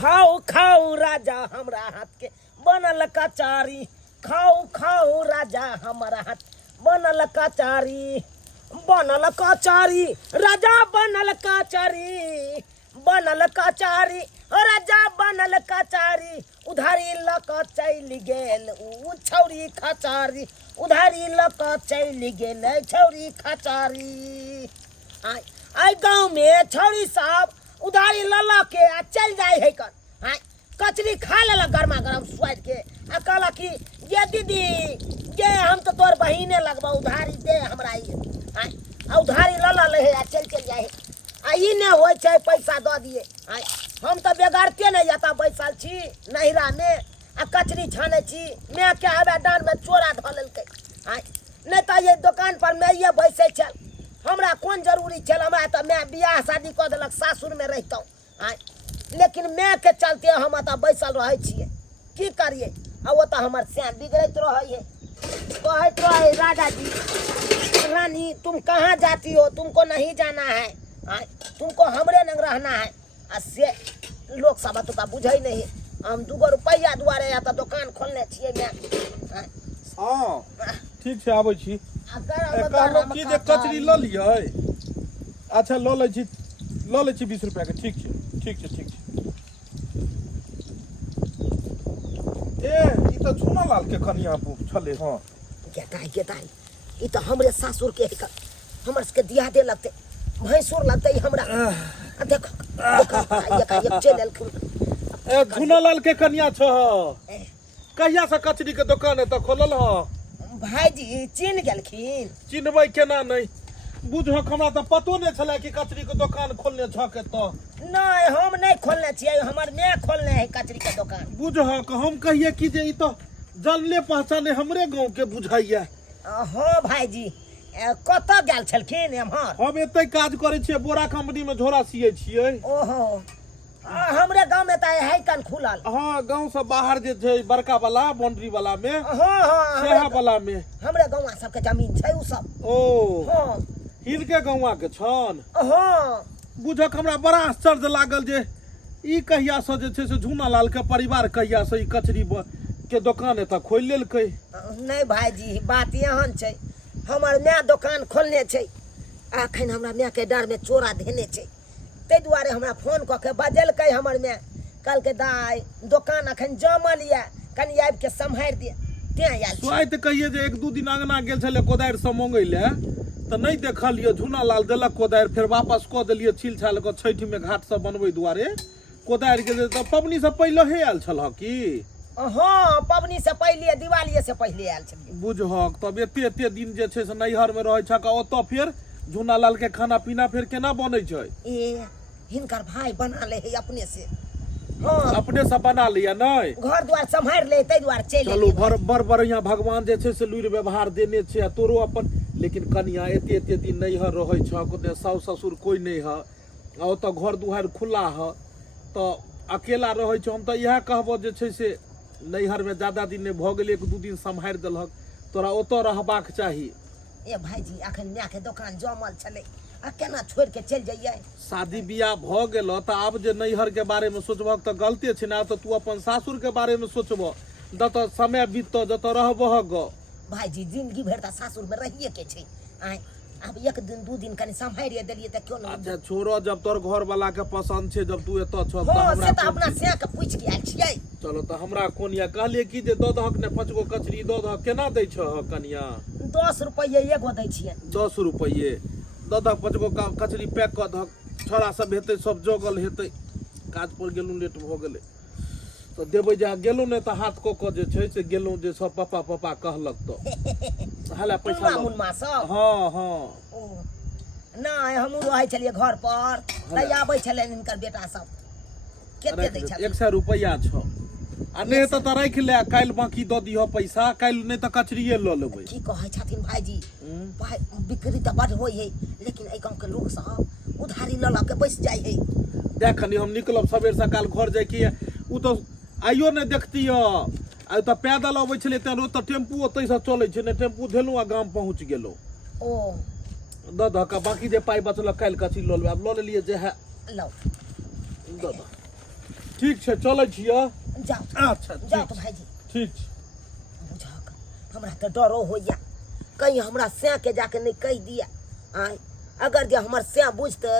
खाओ खाओ राजा हमरा हाथ के बनल कचारी, खाओ खाओ राजा हमारा हाथ बनल कचारी, बनल कचारी राजा बनल कचारी, बनल कचारी राजा बनल कचारी, उधारी लक चल गेल उ छौरी खचारी, उधारी लक चल गेल छौरी खचारी। आई गाँव में छौरी सब उधारी लला के आ चल जाए है कन आई कचरी खा लेला गरमा गरम स्वाद के आ कहला कि ये दीदी ये हम तो तोर बहिने लगबा उधारी दे हमरा आई आ उधारी लला ले है आ चल जाए आ ई ने होय छै पैसा द दिए आई हम तो बेगारते नहीं जाता बैसल छी नहिरा में आ कचरी छाने छी मैं के आबे डांड में चोरा ध लेलकै आई नहीं तो ये दुकान पर मैं ये बैसे चल हमरा कौन जरूरी चल हमरा तो मैं बियाह शादी कर देलक सासुर में रहता आई लेकिन मैं के चलते हम अत बैसल रहे छिए की करिए आ वो तो हमर स्यान बिगड़त रहे है कहत रहे राजा जी रानी तुम कहाँ जाती हो तुमको नहीं जाना है आई तुमको हमरे नंग रहना है आ से लोग सब तो बुझे नहीं हम 2 रुपया दुआरे या तो दुकान खोलने छिए मैं हां ठीक छै आबै छी कहलो की जे कचरी ल लियै अच्छा ल लै छी 20 रुपया के ठीक छै ए ई त झुना लाल के कनिया छले हां केताई ई त हमरे सासुर के हमर के दिया दे लगते भैंसुर लगते हमरा देखो एक चैनल ए झुना लाल के कनिया छ कहिया से कचरी के दुकान है त खोलल ह भाईजी चिन्ह गेलखिन चिन्हबै केना नहीं बुझो हमरा त पतो नहीं छले कि कचरी के दुकान खोलने छ के त नहीं हम नहीं खोलने छिए हमर मैं खोलने है कचरी के दुकान बुझो हम कहिए कि जे ई त जानले पहचाने हमरे गांव के बुझाइया हां भाईजी कत गेल छलखिन हम एते काज करे छिए बोरा कंपनी में झोरा सिए छिए ओहो हमरे गांव में त है कन खुलल हां गांव से बाहर जे छै बड़का वाला बाउंड्री वाला में हां सेहा वाला में हमरे गांव सब के जमीन छै उ सब ओ हां हिनके गांव के छन हां बुझक हमरा बड़ा आश्चर्य लागल जे ई कहिया से जे छै से झुना लाल के परिवार कहिया से ई कचरी के दुकान एत खोल लेलकै नहीं भाईजी बात यहन छै हमर मैं दुकान खोलने छै अखन हमरा मैं के डर में चोरा देने छै ते दुआरे हमरा फोन क के बजलकै हमर मैं कल के दाई दुकान अखन जमल या कनी आबि के सम्हार दे ते आयल छी स्वाइ त कहिए जे 1-2 दिन अंगना गेल छले कोदार से मंगै ले त नहीं देखलिए झुना लाल देलक कोदार फिर वापस क देलिए छील छाल के छैठ में घाट सब बनबै दुआरे कोदार के त पबनी से पहिले हे आयल छल की हां पबनी से पहिले दिवाली से पहिले आयल छल बुझहक तब एते दिन जे छै से नैहर में रहै छ का ओत फिर झुना लाल के खाना पीना फिर केना बनै छै ए हिनकर भाई बना ले है अपने से हां अपने से बना लिया नहीं घर द्वार संभाल ले तै द्वार चले चलो बर बढ़िया भगवान जे छै से लुरि व्यवहार देने छै तोरो अपन लेकिन कनिया एते दिन नैहर रहै छ कोने साउस ससुर कोई नहीं ह आ ओत घर दुआर खुला ह त अकेला रहै छ हम त इहा कहबो जे छै से नैहर में ज्यादा दिन नहीं भ गेल 1-2 दिन संभाल देलक तोरा ओत रहबाक चाही ए भाईजी अखन मैं के दुकान जमल छले आ केना छोड़ के चल जाइए शादी बियाह भ गेल त आब जे नैहर के बारे में सोचबक त गलते छै ना त तू अपन सासुर के बारे में सोचब जत समय बीत जत रहबह ग भाईजी जिंदगी भर त सासुर में रहिए के छै आय अब 1-2 दिन कनी संभारिए देलिए त क्यों न अच्छा छोरो जब तोर घर वाला के पसंद छै जब तू एत छ त हमरा से त अपना से के पूछ के आल छियै चलो त हमरा कोनिया कहलिए कि जे ददहक ने 5 गो कचरी ददहक केना दै छ कनिया 10 रुपये एगो दै छियै 10 रुपये ददहक 5 गो कचरी पैक क दहक छोरा सब हेतै सब जोगल हेतै काज पर गेलु लेट भ गेलै तो देबै जा गेलु ने त हाथ क के जे छै से गेलु जे सब पापा कहलक त हाला पैसा मुनमा सब हां ओ नहीं हम रहै छलिए घर पर त आबै छले इनकर बेटा सब केते दै छ 100 रुपया छ आ नहीं त राख ले काल बाकी द दिह पैसा काल नहीं त कचरिए ल लेबै की कहै छथिन भाईजी भाई बिक्री त बड होय है लेकिन ए गांव के लोग सब उधारी ल ल के बैस जाय है देखनी हम निकलब सबेर सकाल घर जाय कि उ तो आइयो नहीं देखती आ त पैदल अबै छले त त टेम्पू ओतै से चलै छै ने टेम्पू धेलु आ गाम पहुंच गेलो ओ द का बाकी जे पाई बचल काल कचरी ल लेबै अब ल लेलिए जे है लो द ठीक छै चलै छियै। जाओ अच्छा जाओ ठीक तो छै, भाईजी ठीक छै। बुझा हमरा तो डरो होइया कहीं हमरा से के जाके नहीं कह दिया आय अगर जे हमर से बुझते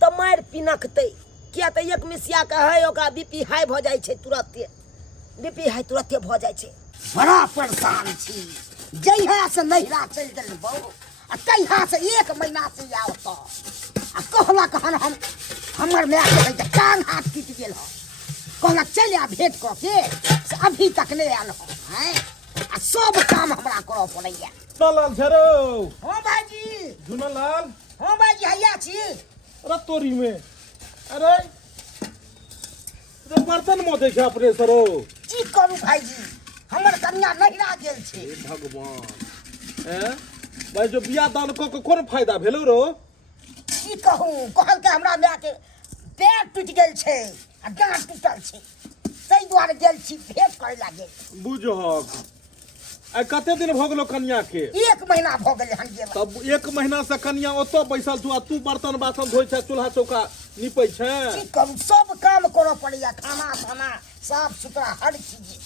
तो मार पिनकते किया तो एक मिसिया के है ओकरा बीपी हाई भ जाय छै तुरंते बीपी हाई तुरंते भ जाय छै बड़ा परेशान छी जहिया से नहिरा चल गेल बहु आ तहिया से 1 महीना से आओ तो आ कहला कहन हम हमर माय के जे कान हाथ टूट गेल ह कहला चल आ भेंट क के से अभी तक नहीं आल हो हैं आ सब काम हमरा करऽ पड़ैया। झुनालाल झरो हां भाईजी झुनालाल हां भाईजी हैया छी अरे तोरी में अरे बर्तन में देखे अपने सरो की करू भाईजी हमर कन्या नहिरा गेल छै। भगवान हैं भाई जो बियाह दान क के कोन फायदा भेलो रो की कहूं कहल के हमरा माय के पैर टूट गेल छै आ गांठ टूटल छै तै दुआरे गेल छी भेंट करे लागे। बुझहक आ कते दिन भ गेलो कन्या के 1 महीना भ गेल हन गेल। तब 1 महीना से कन्या ओतो बैसल छु आ तू बर्तन बासन धोइ छै चूल्हा चौका निपै छै। की करू सब काम करऽ पड़ैया खाना खाना साफ सुथरा हर चीज।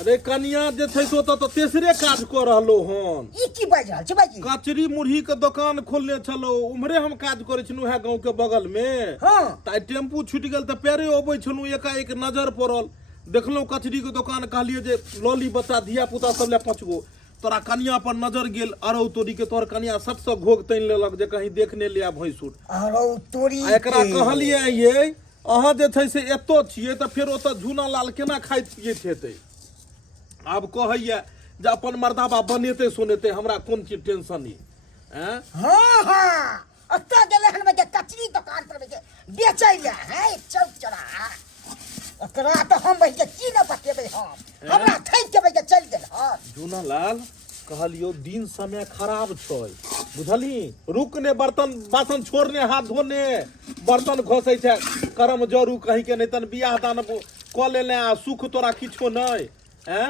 अरे कन्या जे छै सो तो तेसरे काज क रहलो हन ई की बाजि रहल छै भाईजी। कचरी मुरही के दुकान खोलने छलो उम्हरे हम काज करे छनु है गांव के बगल में हां ताई टेम्पू छूट गेल त पेरे अबै छनु एकाएक नजर पड़ल देखलो कचरी के दुकान कहलिए जे लॉली बच्चा धिया पुता सब ले 5 गो तोरा कन्या पर नजर गेल अरौ तोरी के तोर कन्या सट से घोग तैन लेलक जे कहीं देखने लिया भैंसुर अरौ तोरी एकरा कहलिए ये अहाँ जे छै से एतो छिए त फेर ओत झूना लाल केना खाइत पियैत हेतै अब कहैया जे अपन मर्दाबा बनेते सुनेते हमरा कोन चीज टेंशन है हैं। हां हां अत्ता गेले हन बजे कचरी दुकान पर बजे बेचै ले है चौक चौराहा ओकरा तो हम बजे की न बतेबै हम हमरा ठैक के बजे चल गेल ह। झूना लाल कहलियो दिन समय खराब छै बुझली रुक ने बर्तन बासन छोड़ने हाथ धोने बर्तन घोसै छै करम जरू कहीं के नहीं तन बियाह दान क लेले आ सुख तोरा किछो नहीं हैं।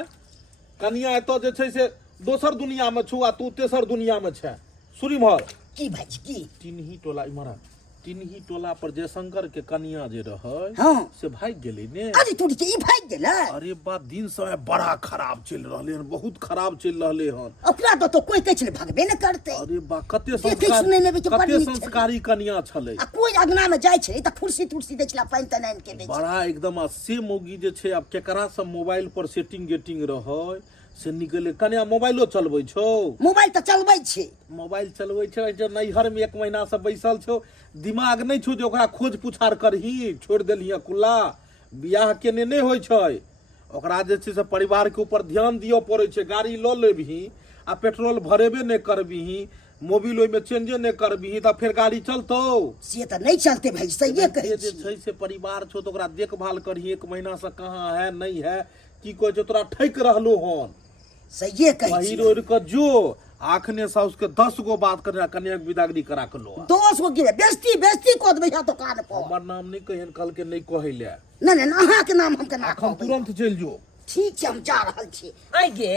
कन्या एतो जे छै से दोसर दुनिया में छु आ तू तेसर दुनिया में छै सुरिमहर की भाईजी की तिनही टोला इमहर तिनही टोला पर जयशंकर के कन्या जे रहै हां से भाग गेलै ने। अरे तोरी के ई भाग गेलै। अरे बा दिन समय बड़ा खराब चल रहले हन बहुत खराब चल रहले हन ओकरा तो कोई कहै छले भागबे न करतै। अरे बा कते देखे सुनै में भी तो बड़ कते नीक छलै। संस्कारी कन्या छलै आ कोई अगना में जाय छै त फुर्सी तुर्सी दै छला पानी तने के दै छै बड़ा एकदम आ से मौगी जे छै अब केकरा सब मोबाइल पर सेटिंग गेटिंग रहै से निकले कन्या मोबाइलो चलबै छौ मोबाइल त चलबै छै मोबाइल चलबै छै जे नैहर में 1 महीना से बैसल छौ दिमाग नहीं छौ जे ओकरा खोज पुछार करही छोड़ देलिया कुल्ला बियाह केने नहीं होय छै ओकरा जे छै से परिवार के ऊपर ध्यान दियो पड़ै छै गाड़ी ल लेबही आ पेट्रोल भरेबे नहीं करबही मोबिल ओय में चेंजे नहीं करबही त फिर गाड़ी चलतौ से त नहीं चलते भाई सही कहै जे छै से परिवार छौ त ओकरा देखभाल करही 1 महीना से कहां है नहीं है की कहै छै तोरा ठैक रहलो हन सही कहै वही छी रोड के जो आखने साउस के 10 गो बात करे कन्या के विदागरी करा के लो 10 गो की बेइज्जती को देबै या दुकान पर हमर नाम नहीं कहन कल के नहीं कहैले नहीं अहाँ के नाम हम केना हम कहबै। तुरंत चल जो ठीक छै हम जा रहल छी। आइ गे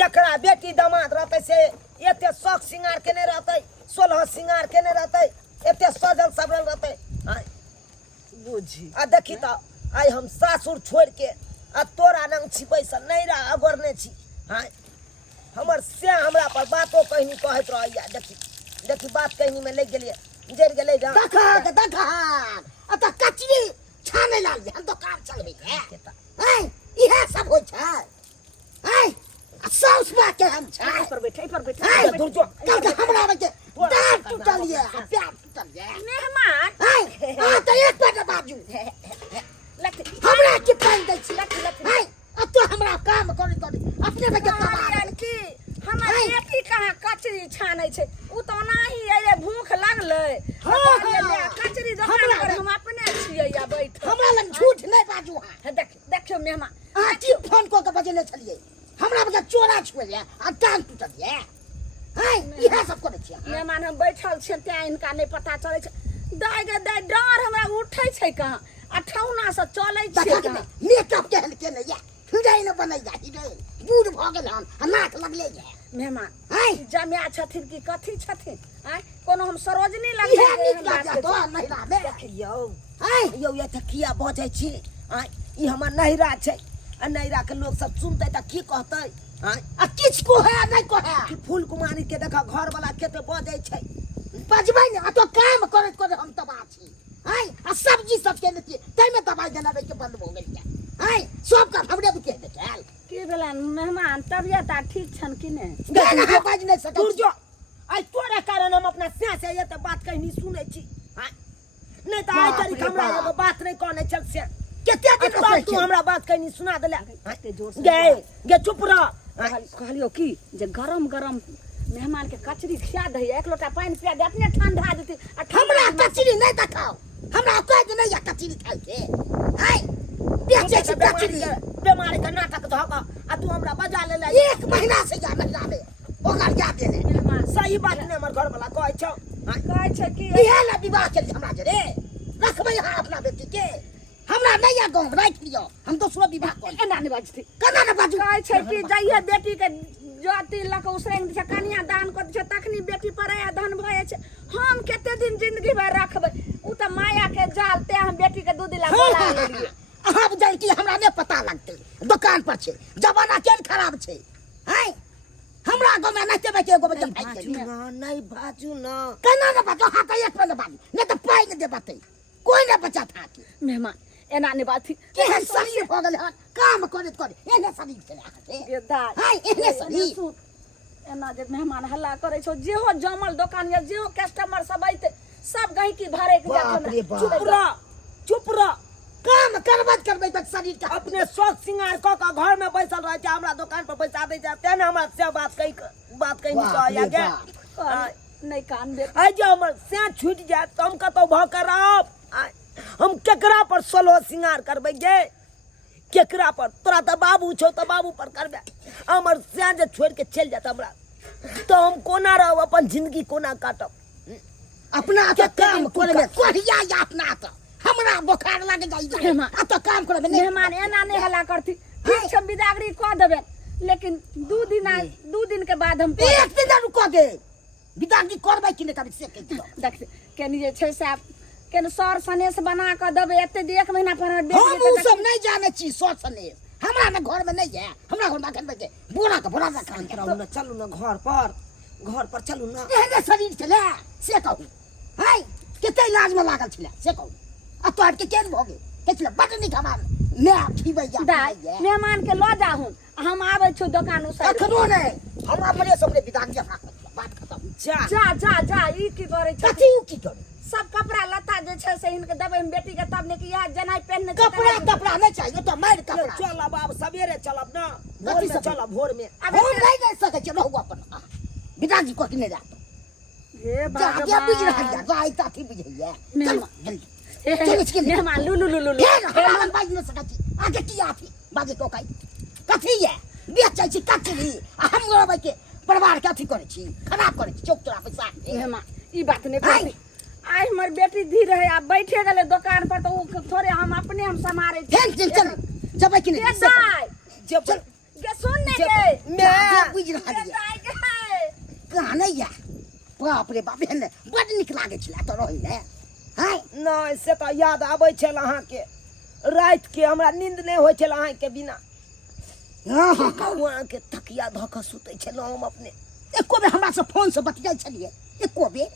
जकरा बेटी दामाद रहतै से एते शौक सिंगार केने रहतै 16 सिंगार केने रहतै एते सजल सबरल रहतै आइ बुझी आ देखी त आइ हम सासुर छोड़ के आ तोरा नंग छी बैसल नहीं रह अगरने छी हां हमर से हमरा पर बातो कहनी कहत रहैया देखी देखी बात कहनी में लग गेलिए जर गेलै जा देखा अत कचरी छाने लागी हम दुकान चलबै है हैं इहे सब होय छै हैं साउस बा के हम छै पर बैठे दूर जो कल हमरा के दांत टूटल ये प्यार टूटल ये मेहमान हैं आ त एक बार बाजू हमरा के पान दै छी हैं अब तो हमरा काम करे अपने में की हमर बेटी कहाँ कचरी छानै छै उ त ओनाही अरे भूख लगलै कचरी दुकान पर हम अपने छियै या बैठ हमरा लग झूठ नहीं बाजू देखियो मेहमान अहाँ की फोन कऽ के बजेने छलिए हमरा बता चोरा छुए आ टांग टूटल ये हैं इहे सब करे छियै मेहमान हम बैठल छियै तें इनका नहीं पता चलै छै दाइ गे दाइ डर हमरा उठै छै कहाँ आ ठौना से चलै छै मेकअप केहन केने ये हिरोइन बनै जा हिरोइन बूढ़ भ गेल हन आ नाक लगले ये मेहमान हैं जमिया छथिन कि कथी छथिन आइ कोनो हम सरोजनी इहे लगै नीक लागत तो महिला में देखियौ हैं यो ये तकिया बजै छी ई हमर नहिरा छै आ नहिरा के लोग सब सुनते त की कहतै आ किछ को है नहीं को है कि फूल कुमारी के देखा घर वाला खेते बजै छै बजबै ने आ तो काम करत करत हम तबाह छी आ सब्जी सब के देतिए तै में दवाई देना के बंद हो गेल सब का हमरे बुझे देल की भेलन मेहमान तबियत आ ठीक छन कि ने गाना बाज नहीं सकै दूर जो आई तोरे कारण हम अपना से ये त बात कहीं नहीं सुनै छी नहीं त आई तरी हमरा एगो बात नहीं कहने चल से केते दिन तू हमरा बात कहीं नहीं सुना देला गे चुप रह कहलियो की जे गरम गरम मेहमान के कचरी खिया दही एक लोटा पानी पिया दे अपने ठंडा देती हमरा कचरी नहीं देखाओ हमरा कह दे नहीं कचरी खाइ के बेचे छी कचरी बीमारी का नाटक धक आ तू हमरा बजा ले एक महीना से जा महिला में ओकर जा देने सही बात नहीं हमर घर वाला कहै छ कि इहे ला विवाह के हमरा जे रे रखबै हां अपना बेटी के हमरा नहीं आ गांव राख लियो हम दोसरो विवाह कर एना नहीं बाजती कना न बाजू कहै छै कि जइए बेटी के जाति लक उसरेंग दे कन्या दान कर दे तखनी बेटी पराया धन भए छै हम केते दिन जिंदगी भर रखबै उ त माया के जाल ते हम बेटी के दूध ला बोला लेलिए अब जाई कि हमरा ने पता लगते दुकान पर छै जमाना केन खराब छै हमरा गांव में नहीं देबै के एगो बच्चा नहीं बाजू ना कना न बाजू हां त एक पे बाजू नहीं त पाई न देबते कोई न बचा था कि मेहमान एना नहीं बात थी केहन शरीर हो गेल हन काम करत करत एने शरीर चला ये दाई एने शरीर एना जे मेहमान हल्ला करे छो जेहो जमल दुकान या जेहो कस्टमर सब आइते सब गही की भरे के जा चुप रह काम करबै त शरीर के अपने शौक सिंगार क घर में बैसल रह जा हमरा दुकान पर पैसा दे जाते ना हमरा से बात कहीं नहीं कहया गे नहीं कान दे आई जे हमर से छूट जाए त हम कतो भ करब हम केकरा पर सोलो सिंगार करबै गे केकरा पर तोरा त बाबू छौ त बाबू पर करबे हमर से जे छोड़ के चल जात हमरा तो हम कोना रहब अपन जिंदगी कोना काटब अपना के काम करबे कोहिया या अपना त हमरा बुखार लागे जाई आ तो काम करबे मेहमान एना नहीं हल्ला करती ठीक छ बिदागरी क देबे लेकिन 2 दिन के बाद हम एक दिन रुक दे बिदागरी करबै कि नहीं करबै से कह दियो देख केनी जे छै से केन सर सनेस बना के देबे एते 1 महीना पर हम उ सब नहीं जाने छी सर सनेस हमरा में घर में नहीं है हमरा घर में के बोरा का काम कराऊ ना चलू ना घर पर चलू ना एहने शरीर चले से कहू केते इलाज में लागल छले से कहू आ तो के केन भोगे केतले बड नहीं खबा ले खीबै जा मेहमान के ल जाहु हम आबै छु दुकान उस अखनो नहीं हम अपने सबने बिदाग जा बात खत्म जा ई की करे छ कथि की करे सब कपड़ा लता जे छै से इनके देबै हम बेटी के तब ने कि या जनाई पहनने कपड़ा नहीं चाहिए तो मार कपड़ा चलब अब सवेरे चलब ना भोर में चलब भोर में अब नहीं सके छ रहू अपन बिदागी को किने जात हे बाबा जा बुझ रहा है जाई ताथी बुझैया चल जल्दी मेहमान लुलु मेहमान बाज न सकती आगे की आथी बाजे तो काई कथी है बेचै छी कचरी आ हम रोबै के परिवार के अथी करे छी खराब करे छी चौक तोरा पैसा मेहमान ई बात नहीं करती आई हमर बेटी धी रहे आ बैठे गेले दुकान पर तो थोड़े हम अपने हम समारे चल जब कि नहीं जब के सुनने के मैं बुझ रहा है कहां नहीं है बाप रे बाप ने बड निक लागे छला तो रही है नहीं से तो याद आबै छल अहाँ के रात के हमरा नींद नहीं होय छल अहाँ के बिना अहाँ के तकिया धक सुतै छलौ हम अपने एको बेर हमरा से फोन से बतियाइ छलिए एको बेर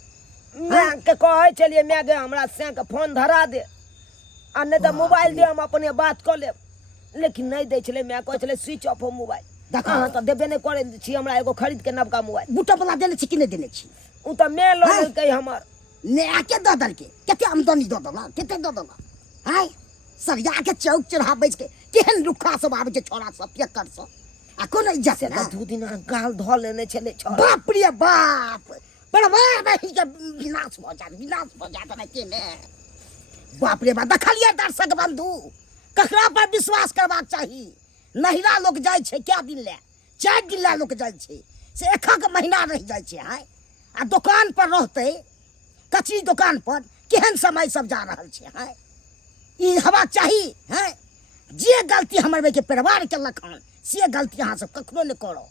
मैं के कहै छलिए मैं गे हमरा से के फोन धरा दे आ नहीं तो मोबाइल दे हम अपने बात कर ले लेकिन नहीं दै छले मैं कहै छले स्विच ऑफ हो मोबाइल अहाँ तो देबे नहीं करे छी हमरा एगो खरीद के नवका मोबाइल बूटा वाला देने छी कि नहीं देने छी उ तो मैं लो लेलकै हमर ने आके ददल के केते आमदनी द दला केते द दला हाय सरिया के चौक चढ़ा बैठ के केहन रुखा सब आबै छै छोरा सब पेकर सब आ कोन इज्जत से 2 दिन गाल ध लेने छले छोरा बाप रे बाप बड़वा भाई के विनाश हो जात ना के ने बाप रे बाप देखलिए दर्शक बंधु ककरा पर विश्वास करबाक चाही नहिरा लोग जाय छै क्या दिन ले 4 दिन लोग जाय छै से एक महीना रह जाय छै हाय आ दुकान पर रहते कचरी दुकान पर केहन समय सब जा रहल छै हाय ई हवा चाही है जे गलती हमर में के परिवार के लखन से गलती अहाँ सब कखनो नहीं करो